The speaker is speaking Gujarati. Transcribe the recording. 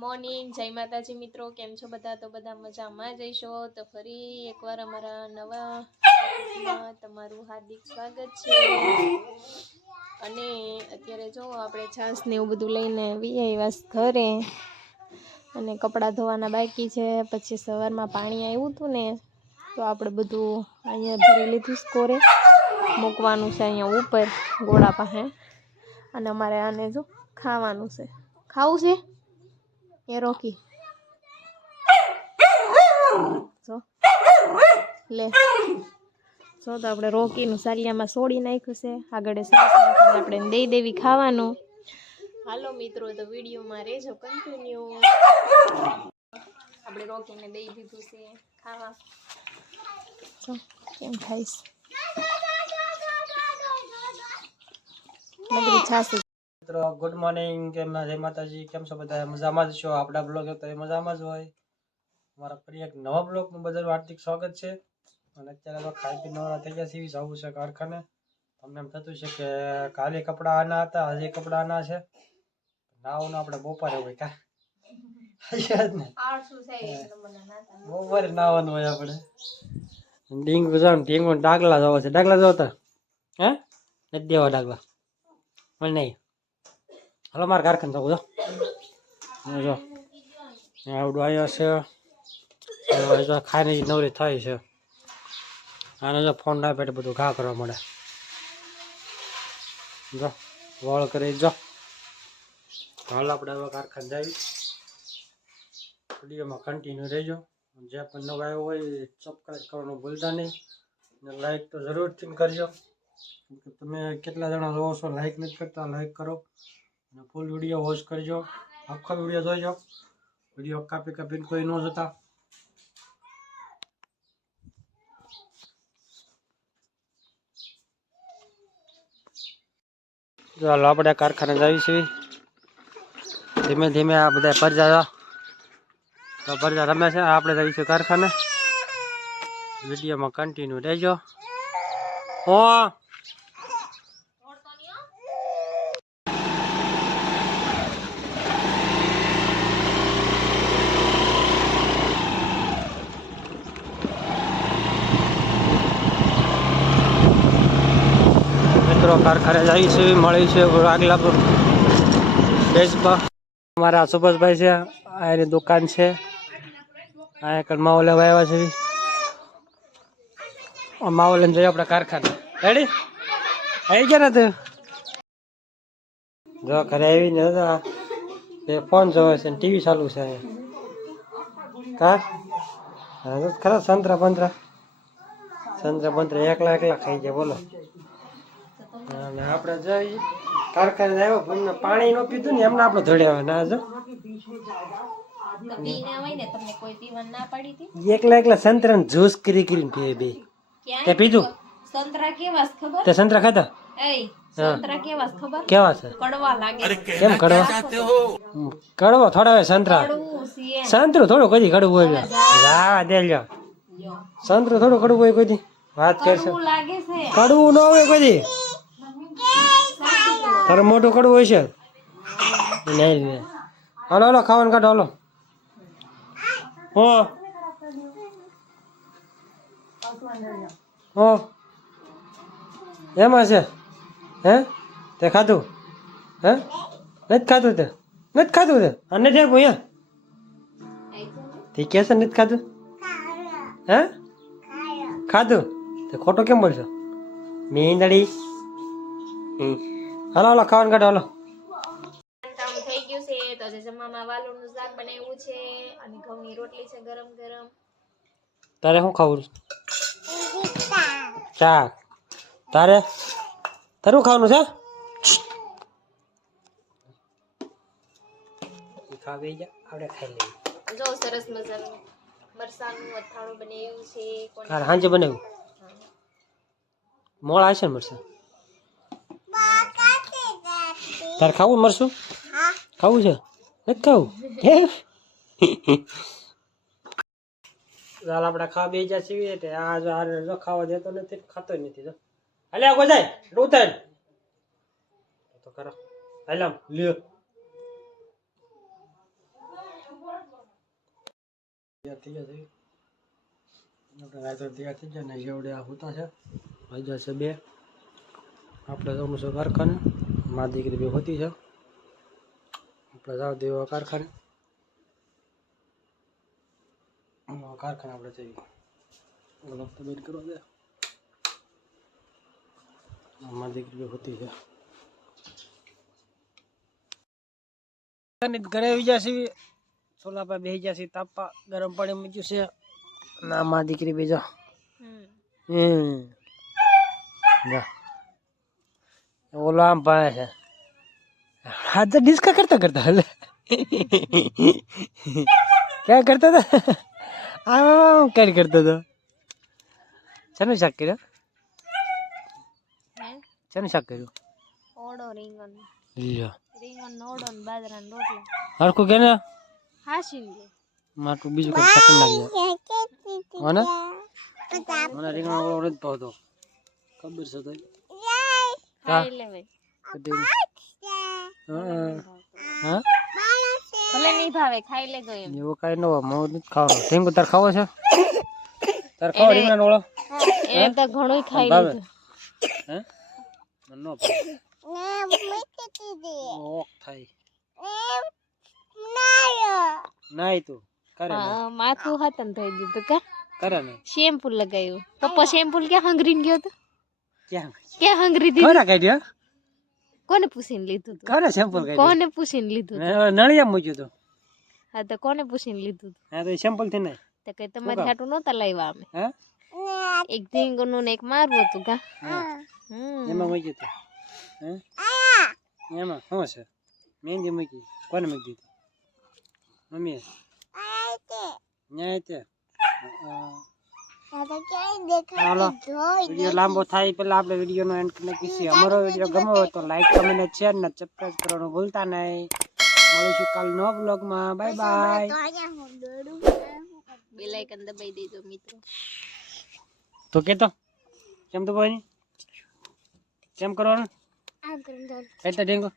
મોર્નિંગ, જય માતાજી મિત્રો, કેમ છો બધા? તો બધા મજામાં જઈશો. તો ફરી એકવાર અમારા નવા વિડીયોમાં તમારું હાર્દિક સ્વાગત છે. અને અત્યારે જો આપણે છાશ ને એવું બધું લઈને આવ્યા ઘરે, અને કપડાં ધોવાના બાકી છે. પછી સવારમાં પાણી આવ્યું હતું ને, તો આપણે બધું અહીંયા ભરી લીધું સ્કોરે મૂકવાનું છે અહીંયા ઉપર ગોળા પાસે. અને અમારે આને જો ખાવાનું છે, ખાવું છે એ રોકી જો લે જો. તો આપણે રોકીનું સાલિયામાં સોડી નાખ્યું છે, આગળ આપણે દઈ દેવી ખાવાનું. હાલો મિત્રો, તો વિડીયોમાં રહેજો કન્ટિન્યુ. આપણે રોકીને દઈ દીધું છે ખાવા. જો કેમ ખાઈશ નગરી છાસ. મિત્રો ગુડ મોર્નિંગ, જય માતાજી. કેમ છો બધા? મજામાં જ છો? આપણા બ્લોગ તો એ મજામાં જ હોય. અમારા ફરી એક નવા બ્લોગનું બધાનું હાર્દિક સ્વાગત છે. અને અત્યારે તો ખાઈ પી નવરા થઈ ગયા છીએ, જવું છે કારખાને. તમને એમ થતું છે કે કાલે કપડાં આના હતા, હજી કપડાં આના છે. નાવું આપણે બપોરે હોય કા બપોરે નાવાનું હોય આપણે. ડીંગ ડીંગ ડાગલા જવા છે. ડાગલા જવા હે નથી દેવા ડાગલા મને નહીં. હાલો મારે કારખાને જવું જો આવડું આવ્યા છે. ખાઈને નવરી થાય છે. આને જો ફોન ના પેટે બધું ઘા કરવા મળે. જો વળ કરી જો. હાલ આપણે હવે કારખાને જાવી. વિડીયોમાં કન્ટિન્યુ રહેજો. જે પણ નવા આવ્યો હોય સબસ્ક્રાઈબ કરવાનું ભૂલતા નહીં, અને લાઈક તો જરૂરથી કરજો. તમે કેટલા જણા જોવો છો લાઈક નથી કરતા, લાઈક કરો. અને ફૂલ વિડીયો વોચ કરજો, આખો વિડીયો જોઈજો. વિડીયો કાપી કાપીને કોઈ ન જોતા. ચાલો આપણે કારખાને જઈએ છીએ. ધીમે ધીમે આ બધા પરજા રમે છે. આપણે જઈશું કારખાને. વિડીયોમાં કન્ટિન્યુ રહેજો. મિત્રો કારખાને જાય છે, મળી છે આગલા બેસમાં. અમારા સુભાષભાઈ છે, આ એની દુકાન છે. આ એક માવો લેવા આવ્યા છે. માવો લઈને જઈએ આપણે કારખાને. રેડી આવી ગયા ને તું? જો ઘરે આવીને ફોન જોવે છે, ટીવી ચાલુ છે કા. ખરા સંતરા બંતરા એકલા ખાઈ ગયા બોલો. અને આપણે જઈ કારખાને આવ્યો પણ પાણી ન પીધું ને એમને આપણે ધોડ્યા ના જો. એકલા સંતરા જ્યુસ કરીને પીવે બે. તે પીધું? સંતરા કેવા ખબર? તે સંતરા ખાધા? સંતરા કેવા ખબર? કેવા છે? કડવા લાગે. કેમ કડવા? કડવો થોડા હોય સંતરા. સંતરું થોડું કદી કડવું હોય. જા દે લ્યો. સંતરું થોડું કડવું હોય કોઈ વાત કરશે. કડવું ન હોય કોઈ. તારું મોટું કડવું હોય છે. નહીં હાલો હાલો ખાવાનું કાઢો હાલો. એમાં છે હે? તે ખાધું હે? નથી ખાધું તે? નથી ખાધું તે? અને નથી આપ્યું તે કે છે નથી ખાધું હે? ખાધું તે ખોટો કેમ બોલશો? મીંદડી. હાલો હાલો ખાવાનું કાઢો હાલો. થઈ ગયું છે તો આજે જમવામાં વાલોળનું શાક બનાવ્યું છે અને ઘઉંની રોટલી છે ગરમ ગરમ. તારે શું ખાવું? ચા. તારે તારું ખાવાનું છે? ખાવી જા આપણે ખાઈ લઈએ. જો સરસ મજાનું મરસાનું અથાણું બનાવ્યું છે. કાલ સાંજે બનાવ્યું? મોળા હશે ને મરસા? તારે ખાવું મરસું? ખાવું છે? નથી ખાવું? ચાલ આપણે ખાવા બે જા છીએ. આ જો ખાવા દેતો નથી, ખાતો નથી. જો હાલે આગો જાય ઉતર તો કરો. હાલ લ્યો થઈ ગયા છે આપણે રાતો તૈયાર થઈ જાય ને જેવડે આ હોતા છે વાગ્યા છે 2 આપણે જવાનું છે કારખાને મા દીકરી બે હોતી છે આપણે જાવ દેવા કારખાને કારખાને આપણે જઈએ ઓલો તો બેટ કરવા દે મા દીકરી બે હોતી છે ઘરે આવી જશે છોલા પર બેસી જશે તાપા ગરમ પાણી મૂક્યું છે ના મા દીકરી બીજા ઓલો આમ પાડે છે હાથ તો ડિસ્કા કરતા કરતા હલે ક્યાં કરતા હતા આમ કરી કરતો હતો શેનું શાક કર્યું શેનું શાક કર્યું ઓડો રીંગણ લ્યો રીંગણ નો ઓડો ને બાજરાના રોટલા હરખું કે ને હાસી લે માટું બીજું કઈ શાક નાખી મને મને રીંગણ ઓળો નથી ભાવતો ખબર છે તો ખાઈ લે ભાઈ હા ભલે નહીં ભાવે ખાઈ લે ગયો એમ એવું કઈ ન હોય મોં નથી ખાવાનું ઢીંગુ તાર ખાવો છે તાર ખાવો રીંગણ ઓળો એને તો ઘણું ખાઈ ભાવે લીધું હે મને ન ભાવે ઓક થાય નાય તું કરે ને હા માથું હાથન થઈ દીધું કા કરે ને શેમ્પુ લગાવ્યું પપ્પા શેમ્પુ ક્યાં હંગરીને ગયો તો ક્યાં ક્યાં હંગરી દીધી કોને કાઢ્યો કોને પૂછીને લીધું તું કોને સેમ્પલ કાઢ્યો કોને પૂછીને લીધું તું? નળિયા મૂક્યું તું હા તો કોને પૂછીને લીધું તું? હા તો સેમ્પલ થી નહીં તો કઈ તમારી હાટું નહોતા લાવ્યા અમે હે એક ઢીંગનું ને એક મારવું હતું કા એમાં મૂક્યું તું હે એમાં શું છે મહેંદી મૂકી કોને મૂકી દીધી મમ્મી ન્યાય તે હાલો વિડીયો લાંબો થાય પેલા આપણે વિડીયોનો એન્ડ નાખીશું અમારો વિડીયો ગમ્યો હોય તો લાઈક કમેન્ટ શેર ને સબસ્ક્રાઇબ કરવાનું ભૂલતા નહીં મળીશું કાલ નવા બ્લોગમાં બાય બાય બેલ આઇકન દબાઈ દેજો મિત્રો તો કેતો કેમ તો ભાઈ કેમ કરવાનું કહેતા ઢીંગો